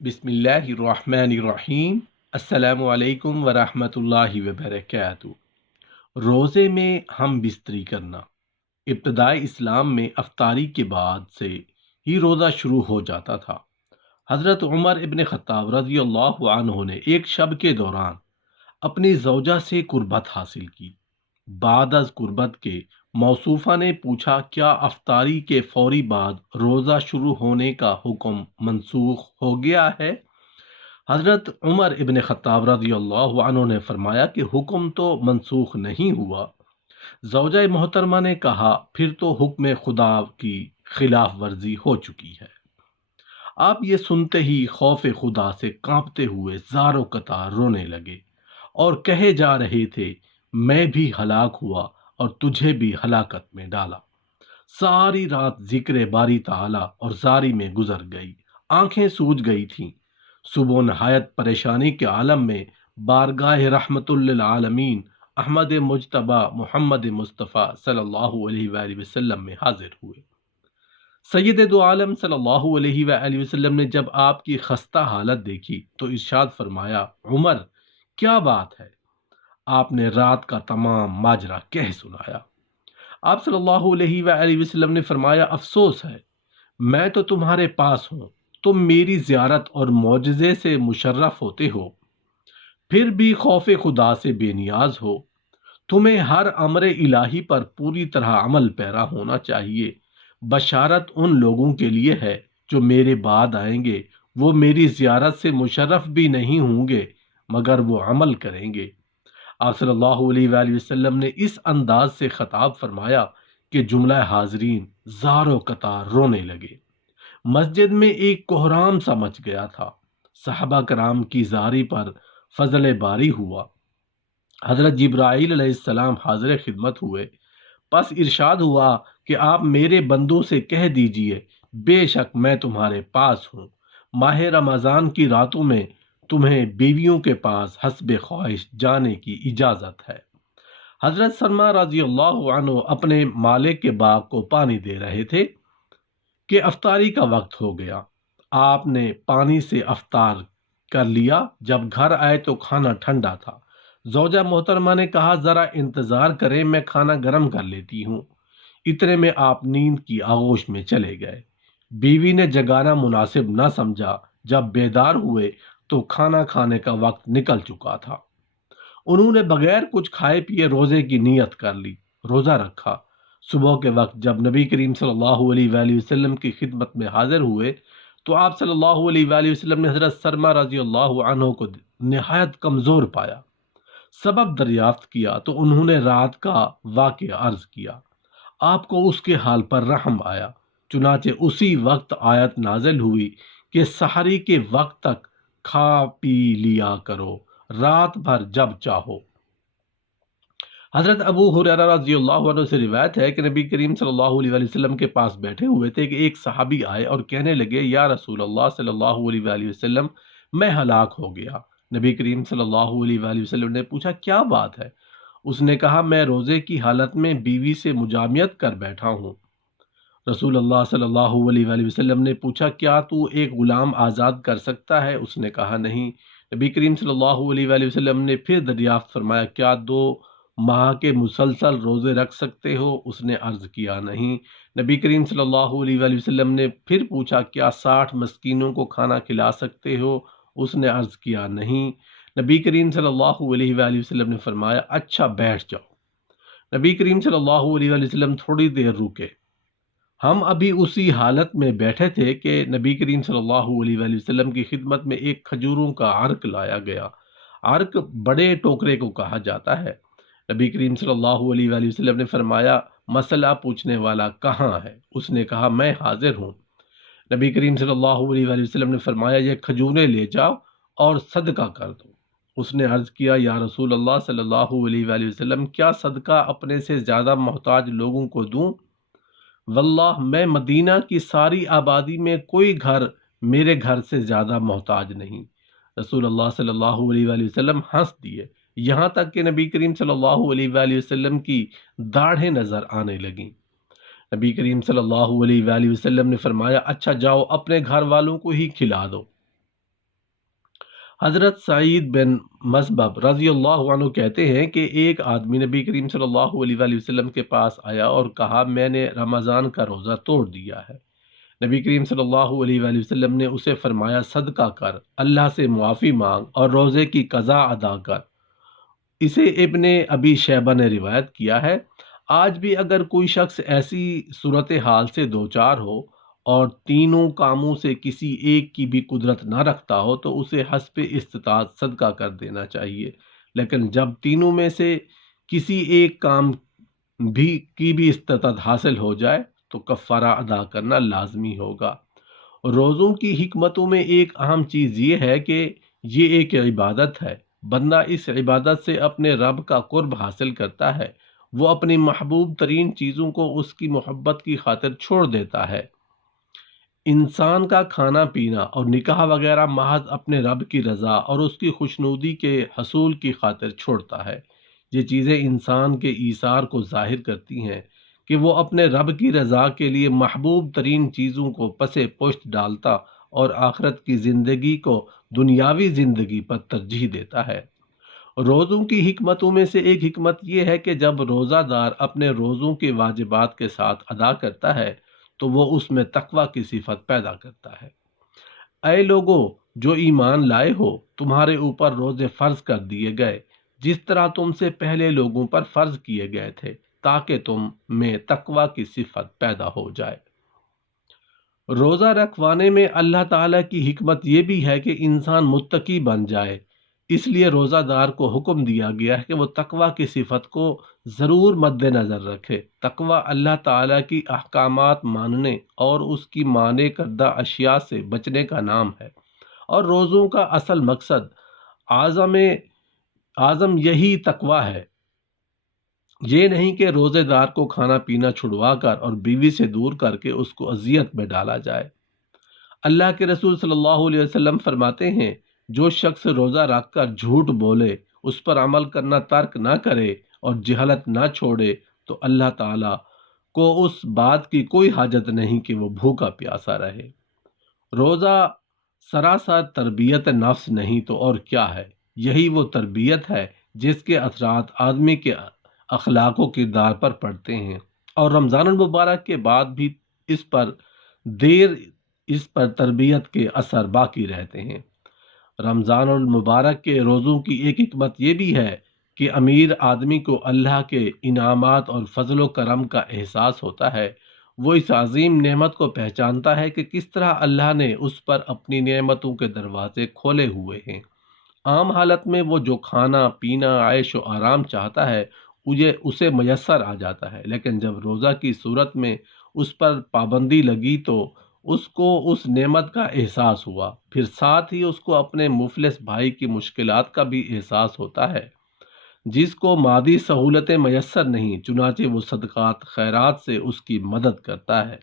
بسم اللہ الرحمن الرحیم۔ السلام علیکم ورحمۃ اللہ وبرکاتہ۔ روزے میں ہم بستری کرنا۔ ابتدائی اسلام میں افطاری کے بعد سے ہی روزہ شروع ہو جاتا تھا۔ حضرت عمر ابن خطاب رضی اللہ عنہ نے ایک شب کے دوران اپنی زوجہ سے قربت حاصل کی۔ بعد از قربت کے موصوفہ نے پوچھا، کیا افطاری کے فوری بعد روزہ شروع ہونے کا حکم منسوخ ہو گیا ہے؟ حضرت عمر ابن خطاب رضی اللہ عنہ نے فرمایا کہ حکم تو منسوخ نہیں ہوا۔ زوجہ محترمہ نے کہا، پھر تو حکم خدا کی خلاف ورزی ہو چکی ہے۔ آپ یہ سنتے ہی خوف خدا سے کانپتے ہوئے زار و قطار رونے لگے اور کہے جا رہے تھے، میں بھی ہلاک ہوا اور تجھے بھی ہلاکت میں ڈالا۔ ساری رات ذکر باری تعالی اور زاری میں گزر گئی، آنکھیں سوج گئی تھیں۔ صبح نہایت پریشانی کے عالم میں بارگاہ رحمت للعالمین احمد مجتبی محمد مصطفیٰ صلی اللہ علیہ وآلہ وسلم میں حاضر ہوئے۔ سید دو عالم صلی اللہ علیہ وآلہ وسلم نے جب آپ کی خستہ حالت دیکھی تو ارشاد فرمایا، عمر کیا بات ہے؟ آپ نے رات کا تمام ماجرا کہہ سنایا۔ آپ صلی اللہ علیہ وآلہ وسلم نے فرمایا، افسوس ہے، میں تو تمہارے پاس ہوں، تم میری زیارت اور معجزے سے مشرف ہوتے ہو، پھر بھی خوف خدا سے بے نیاز ہو۔ تمہیں ہر امر الہی پر پوری طرح عمل پیرا ہونا چاہیے۔ بشارت ان لوگوں کے لیے ہے جو میرے بعد آئیں گے، وہ میری زیارت سے مشرف بھی نہیں ہوں گے مگر وہ عمل کریں گے۔ آپ صلی اللہ علیہ وآلہ وسلم نے اس انداز سے خطاب فرمایا کہ جملہ حاضرین زار و قطار رونے لگے۔ مسجد میں ایک کوہرام سا مچ گیا تھا۔ صحابہ کرام کی زاری پر فضل باری ہوا۔ حضرت جبرائیل علیہ السلام حاضر خدمت ہوئے، پس ارشاد ہوا کہ آپ میرے بندوں سے کہہ دیجئے، بے شک میں تمہارے پاس ہوں۔ ماہ رمضان کی راتوں میں تمہیں بیویوں کے پاس حسب خواہش جانے کی اجازت ہے۔ حضرت سلمہ رضی اللہ عنہ اپنے مالک کے باغ کو پانی دے رہے تھے کہ افطاری کا وقت ہو گیا۔ آپ نے پانی سے افطار کر لیا۔ جب گھر آئے تو کھانا ٹھنڈا تھا۔ زوجہ محترمہ نے کہا، ذرا انتظار کریں، میں کھانا گرم کر لیتی ہوں۔ اتنے میں آپ نیند کی آغوش میں چلے گئے۔ بیوی نے جگانا مناسب نہ سمجھا۔ جب بیدار ہوئے تو کھانا کھانے کا وقت نکل چکا تھا۔ انہوں نے بغیر کچھ کھائے پیے روزے کی نیت کر لی، روزہ رکھا۔ صبح کے وقت جب نبی کریم صلی اللہ علیہ وآلہ وسلم کی خدمت میں حاضر ہوئے تو آپ صلی اللہ علیہ وآلہ وسلم نے حضرت سلمہ رضی اللہ عنہ کو نہایت کمزور پایا۔ سبب دریافت کیا تو انہوں نے رات کا واقعہ عرض کیا۔ آپ کو اس کے حال پر رحم آیا، چنانچہ اسی وقت آیت نازل ہوئی کہ سحری کے وقت تک کھا پی لیا کرو، رات بھر جب چاہو۔ حضرت ابو ہریرہ رضی اللہ عنہ سے روایت ہے کہ نبی کریم صلی اللہ علیہ وآلہ وسلم کے پاس بیٹھے ہوئے تھے کہ ایک صحابی آئے اور کہنے لگے، یا رسول اللہ صلی اللہ علیہ وآلہ وسلم، میں ہلاک ہو گیا۔ نبی کریم صلی اللہ علیہ وآلہ وسلم نے پوچھا، کیا بات ہے؟ اس نے کہا، میں روزے کی حالت میں بیوی سے مجامعت کر بیٹھا ہوں۔ رسول اللہ صلی اللہ علیہ وآلہ وسلم نے پوچھا، کیا تو ایک غلام آزاد کر سکتا ہے؟ اس نے کہا، نہیں۔ نبی کریم صلی اللہ علیہ وآلہ وسلم نے پھر دریافت فرمایا، کیا 2 ماہ کے مسلسل روزے رکھ سکتے ہو؟ اس نے عرض کیا، نہیں۔ نبی کریم صلی اللہ علیہ وآلہ وسلم نے پھر پوچھا، کیا 60 مسکینوں کو کھانا کھلا سکتے ہو؟ اس نے عرض کیا، نہیں۔ نبی کریم صلی اللہ علیہ وآلہ وسلم نے فرمایا، اچھا بیٹھ جاؤ۔ نبی کریم صلی اللہ علیہ وآلہ وسلم تھوڑی دیر رکے۔ ہم ابھی اسی حالت میں بیٹھے تھے کہ نبی کریم صلی اللہ علیہ وآلہ وسلم کی خدمت میں ایک کھجوروں کا عرق لایا گیا۔ عرق بڑے ٹوکرے کو کہا جاتا ہے۔ نبی کریم صلی اللہ علیہ وآلہ وسلم نے فرمایا، مسئلہ پوچھنے والا کہاں ہے؟ اس نے کہا، میں حاضر ہوں۔ نبی کریم صلی اللہ علیہ وآلہ وسلم نے فرمایا، یہ کھجوریں لے جاؤ اور صدقہ کر دو۔ اس نے عرض کیا، یا رسول اللہ صلی اللہ علیہ وآلہ وسلم، کیا صدقہ اپنے سے زیادہ محتاج لوگوں کو دوں؟ واللہ میں مدینہ کی ساری آبادی میں کوئی گھر میرے گھر سے زیادہ محتاج نہیں۔ رسول اللہ صلی اللہ علیہ وآلہ وسلم ہنس دیے، یہاں تک کہ نبی کریم صلی اللہ علیہ وآلہ وسلم کی داڑھیں نظر آنے لگیں۔ نبی کریم صلی اللہ علیہ وآلہ وسلم نے فرمایا، اچھا جاؤ اپنے گھر والوں کو ہی کھلا دو۔ حضرت سعید بن مسبب رضی اللہ عنہ کہتے ہیں کہ ایک آدمی نبی کریم صلی اللہ علیہ وآلہ وسلم کے پاس آیا اور کہا میں نے رمضان کا روزہ توڑ دیا ہے۔ نبی کریم صلی اللہ علیہ وآلہ وسلم نے اسے فرمایا صدقہ کر، اللہ سے معافی مانگ اور روزے کی قضا ادا کر۔ اسے ابن ابی شیبہ نے روایت کیا ہے۔ آج بھی اگر کوئی شخص ایسی صورتحال سے دوچار ہو اور تینوں کاموں سے کسی ایک کی بھی قدرت نہ رکھتا ہو تو اسے حسب استطاعت صدقہ کر دینا چاہیے، لیکن جب تینوں میں سے کسی ایک کام کی بھی استطاعت حاصل ہو جائے تو کفارہ ادا کرنا لازمی ہوگا۔ روزوں کی حکمتوں میں ایک اہم چیز یہ ہے کہ یہ ایک عبادت ہے۔ بندہ اس عبادت سے اپنے رب کا قرب حاصل کرتا ہے۔ وہ اپنی محبوب ترین چیزوں کو اس کی محبت کی خاطر چھوڑ دیتا ہے۔ انسان کا کھانا پینا اور نکاح وغیرہ محض اپنے رب کی رضا اور اس کی خوشنودی کے حصول کی خاطر چھوڑتا ہے۔ یہ چیزیں انسان کے ایثار کو ظاہر کرتی ہیں کہ وہ اپنے رب کی رضا کے لیے محبوب ترین چیزوں کو پس پشت ڈالتا اور آخرت کی زندگی کو دنیاوی زندگی پر ترجیح دیتا ہے۔ روزوں کی حکمتوں میں سے ایک حکمت یہ ہے کہ جب روزہ دار اپنے روزوں کے واجبات کے ساتھ ادا کرتا ہے تو وہ اس میں تقوی کی صفت پیدا کرتا ہے۔ اے لوگو جو ایمان لائے ہو، تمہارے اوپر روزے فرض کر دیے گئے جس طرح تم سے پہلے لوگوں پر فرض کیے گئے تھے، تاکہ تم میں تقوی کی صفت پیدا ہو جائے۔ روزہ رکھوانے میں اللہ تعالیٰ کی حکمت یہ بھی ہے کہ انسان متقی بن جائے۔ اس لیے روزہ دار کو حکم دیا گیا ہے کہ وہ تقوی کی صفت کو ضرور مد نظر رکھے۔ تقوی اللہ تعالیٰ کی احکامات ماننے اور اس کی مانے کردہ اشیاء سے بچنے کا نام ہے، اور روزوں کا اصل مقصد اعظم یہی تقوی ہے۔ یہ نہیں کہ روزے دار کو کھانا پینا چھڑوا کر اور بیوی سے دور کر کے اس کو اذیت میں ڈالا جائے۔ اللہ کے رسول صلی اللہ علیہ وسلم فرماتے ہیں جو شخص روزہ رکھ کر جھوٹ بولے، اس پر عمل کرنا ترک نہ کرے اور جہالت نہ چھوڑے تو اللہ تعالیٰ کو اس بات کی کوئی حاجت نہیں کہ وہ بھوکا پیاسا رہے۔ روزہ سراسر تربیت نفس نہیں تو اور کیا ہے؟ یہی وہ تربیت ہے جس کے اثرات آدمی کے اخلاق و کردار پر پڑتے ہیں، اور رمضان المبارک کے بعد بھی اس پر تربیت کے اثر باقی رہتے ہیں۔ رمضان المبارک کے روزوں کی ایک حکمت یہ بھی ہے کہ امیر آدمی کو اللہ کے انعامات اور فضل و کرم کا احساس ہوتا ہے۔ وہ اس عظیم نعمت کو پہچانتا ہے کہ کس طرح اللہ نے اس پر اپنی نعمتوں کے دروازے کھولے ہوئے ہیں۔ عام حالت میں وہ جو کھانا پینا عیش و آرام چاہتا ہے اسے میسر آ جاتا ہے، لیکن جب روزہ کی صورت میں اس پر پابندی لگی تو اس کو اس نعمت کا احساس ہوا۔ پھر ساتھ ہی اس کو اپنے مفلس بھائی کی مشکلات کا بھی احساس ہوتا ہے جس کو مادی سہولتیں میسر نہیں، چنانچہ وہ صدقات خیرات سے اس کی مدد کرتا ہے۔